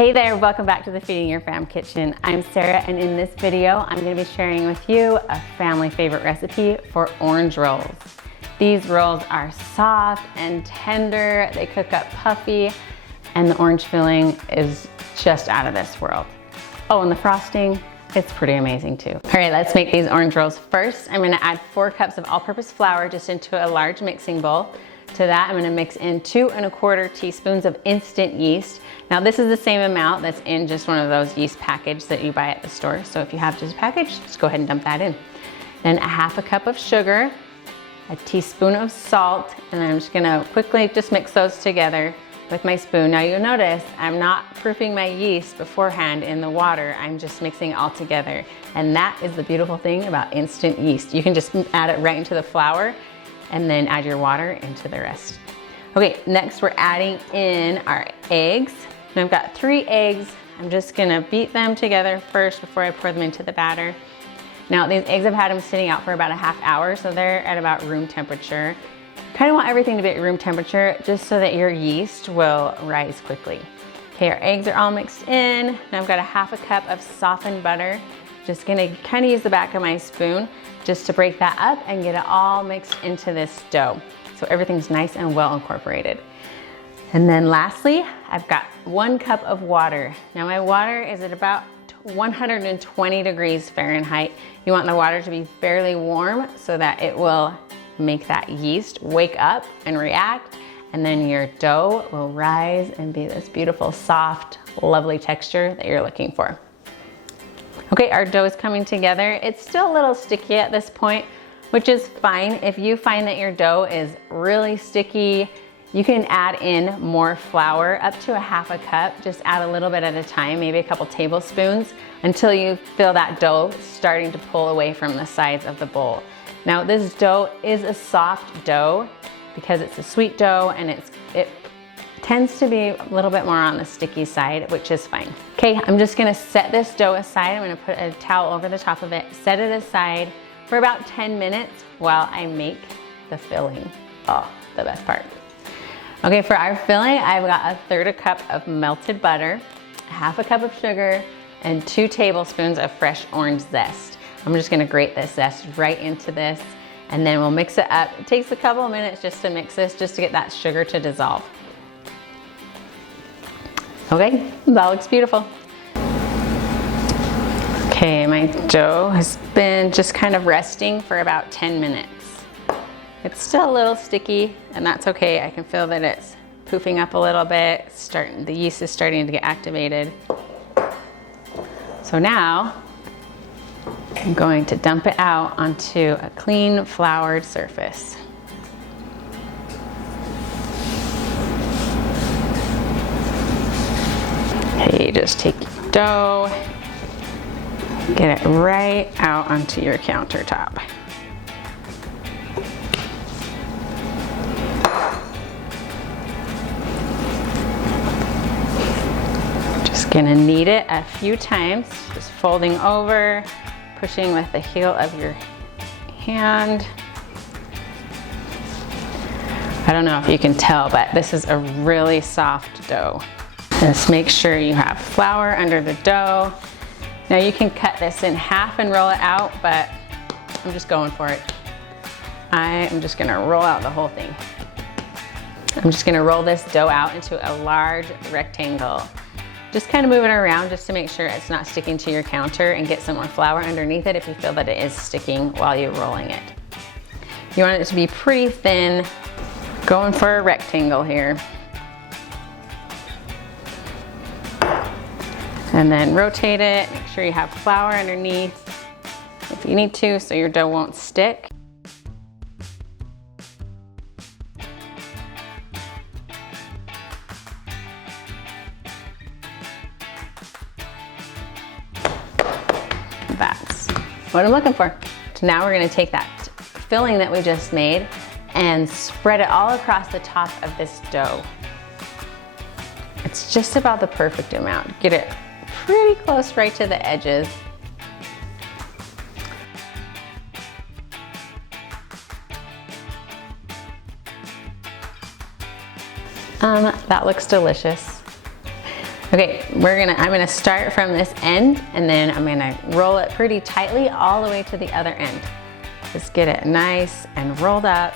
Hey there, welcome back to the Feeding Your Fam Kitchen. I'm Sarah, and in this video, I'm gonna be sharing with you a family favorite recipe for orange rolls. These rolls are soft and tender, they cook up puffy, and the orange filling is just out of this world. Oh, and the frosting, it's pretty amazing too. All right, let's make these orange rolls. First, I'm gonna add 4 cups of all-purpose flour just into a large mixing bowl. To that, I'm gonna mix in 2 1/4 teaspoons of instant yeast. Now this is the same amount that's in just one of those yeast packages that you buy at the store. So if you have just a package, just go ahead and dump that in. Then a 1/2 cup of sugar, a teaspoon of salt, and then I'm just gonna quickly just mix those together with my spoon. Now you'll notice I'm not proofing my yeast beforehand in the water. I'm just mixing it all together. And that is the beautiful thing about instant yeast. You can just add it right into the flour and then add your water into the rest. Okay, next we're adding in our eggs. And I've got 3 eggs. I'm just gonna beat them together first before I pour them into the batter. Now these eggs, I've had them sitting out for about a 1/2 hour, so they're at about room temperature. You kind of want everything to be at room temperature just so that your yeast will rise quickly. Okay, our eggs are all mixed in. Now I've got a 1/2 cup of softened butter. Just gonna kind of use the back of my spoon just to break that up and get it all mixed into this dough. So everything's nice and well incorporated. And then lastly, I've got 1 cup of water. Now my water is at about 120 degrees Fahrenheit. You want the water to be fairly warm so that it will make that yeast wake up and react, and then your dough will rise and be this beautiful, soft, lovely texture that you're looking for. Okay, our dough is coming together. It's still a little sticky at this point, which is fine. If you find that your dough is really sticky, you can add in more flour, up to a 1/2 cup. Just add a little bit at a time, maybe a couple tablespoons, until you feel that dough starting to pull away from the sides of the bowl. Now this dough is a soft dough because it's a sweet dough, and it tends to be a little bit more on the sticky side, which is fine. Okay, I'm just gonna set this dough aside. I'm gonna put a towel over the top of it, set it aside for about 10 minutes while I make the filling. Oh, the best part. Okay, for our filling, I've got a 1/3 cup of melted butter, a 1/2 cup of sugar, and 2 tablespoons of fresh orange zest. I'm just gonna grate this zest right into this, and then we'll mix it up. It takes a couple of minutes just to mix this, just to get that sugar to dissolve. Okay, that looks beautiful. Okay, my dough has been just kind of resting for about 10 minutes. It's still a little sticky, and that's okay. I can feel that it's poofing up a little bit. The yeast is starting to get activated. So now, I'm going to dump it out onto a clean, floured surface. Okay, just take your dough, get it right out onto your countertop. Just gonna knead it a few times, just folding over, pushing with the heel of your hand. I don't know if you can tell, but this is a really soft dough. Just make sure you have flour under the dough. Now you can cut this in half and roll it out, but I'm just going for it. I am just gonna roll out the whole thing. I'm just gonna roll this dough out into a large rectangle. Just kind of move it around just to make sure it's not sticking to your counter, and get some more flour underneath it if you feel that it is sticking while you're rolling it. You want it to be pretty thin, going for a rectangle here. And then rotate it, make sure you have flour underneath if you need to, so your dough won't stick. That's what I'm looking for. So now we're gonna take that filling that we just made and spread it all across the top of this dough. It's just about the perfect amount. Get it pretty close right to the edges. That looks delicious. Okay, I'm gonna start from this end and then I'm gonna roll it pretty tightly all the way to the other end. Just get it nice and rolled up.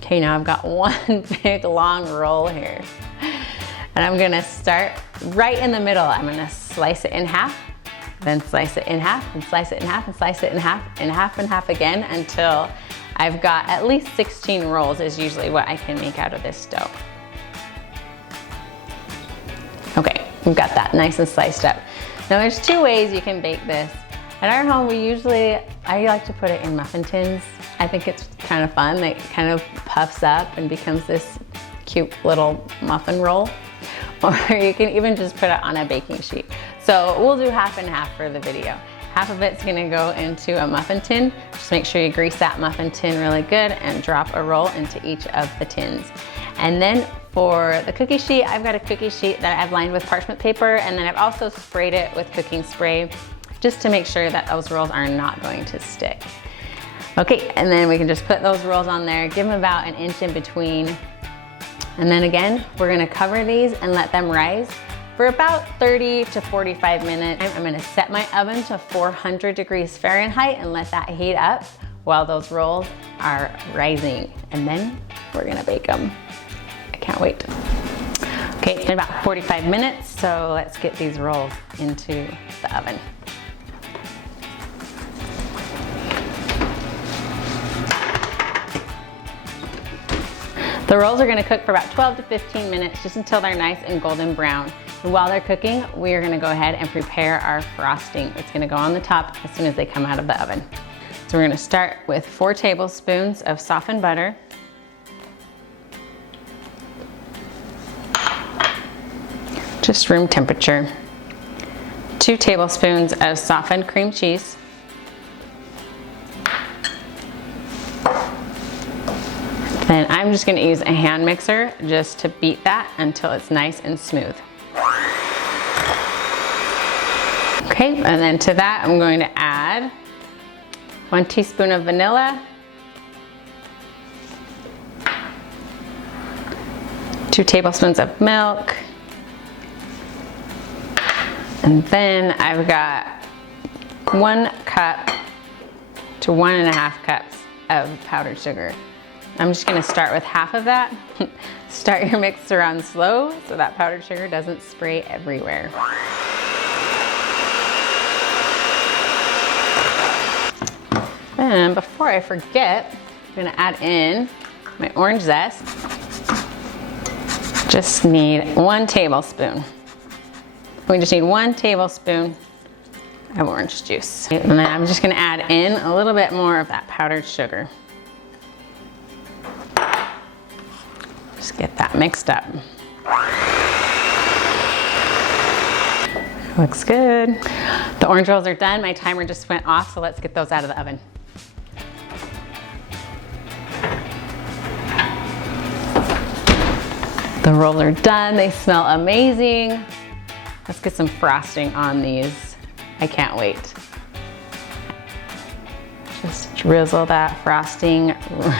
Okay, now I've got one big long roll here. And I'm gonna start right in the middle. I'm gonna slice it in half, then slice it in half, and slice it in half, and slice it in half, and half again until I've got at least 16 rolls is usually what I can make out of this dough. Okay, we've got that nice and sliced up. Now there's two ways you can bake this. At our home, I like to put it in muffin tins. I think it's kind of fun. It kind of puffs up and becomes this cute little muffin roll. Or you can even just put it on a baking sheet. So we'll do half and half for the video. Half of it's gonna go into a muffin tin. Just make sure you grease that muffin tin really good and drop a roll into each of the tins. And then for the cookie sheet, I've got a cookie sheet that I've lined with parchment paper, and then I've also sprayed it with cooking spray just to make sure that those rolls are not going to stick. Okay, and then we can just put those rolls on there, give them about an inch in between. And then again, we're gonna cover these and let them rise for about 30 to 45 minutes. I'm gonna set my oven to 400 degrees Fahrenheit and let that heat up while those rolls are rising. And then we're gonna bake them. I can't wait. Okay, it's been about 45 minutes, so let's get these rolls into the oven. The rolls are gonna cook for about 12 to 15 minutes, just until they're nice and golden brown. And while they're cooking, we are gonna go ahead and prepare our frosting. It's gonna go on the top as soon as they come out of the oven. So we're gonna start with 4 tablespoons of softened butter. Just room temperature. 2 tablespoons of softened cream cheese. Then I'm just gonna use a hand mixer just to beat that until it's nice and smooth. Okay, and then to that I'm going to add 1 teaspoon of vanilla, 2 tablespoons of milk, and then I've got 1 cup to 1.5 cups of powdered sugar. I'm just gonna start with half of that. Start your mixer on slow so that powdered sugar doesn't spray everywhere. And before I forget, I'm gonna add in my orange zest. Just need 1 tablespoon. We just need 1 tablespoon of orange juice. And then I'm just gonna add in a little bit more of that powdered sugar. Just get that mixed up. Looks good. The orange rolls are done. My timer just went off, so let's get those out of the oven. The rolls are done. They smell amazing. Let's get some frosting on these. I can't wait. Just drizzle that frosting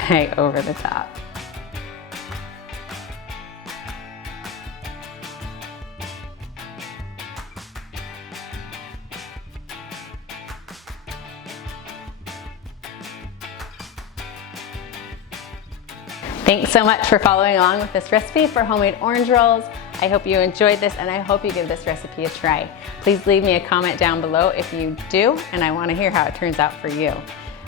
right over the top. Thanks so much for following along with this recipe for homemade orange rolls. I hope you enjoyed this and I hope you give this recipe a try. Please leave me a comment down below if you do, and I want to hear how it turns out for you.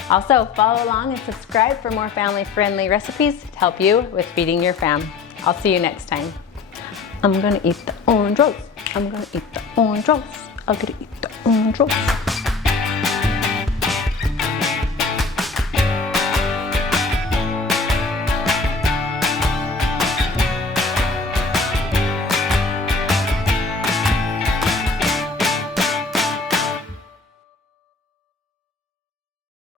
Also, follow along and subscribe for more family-friendly recipes to help you with feeding your fam. I'll see you next time. I'm gonna eat the orange rolls. I'm gonna eat the orange rolls. I'm gonna eat the orange rolls.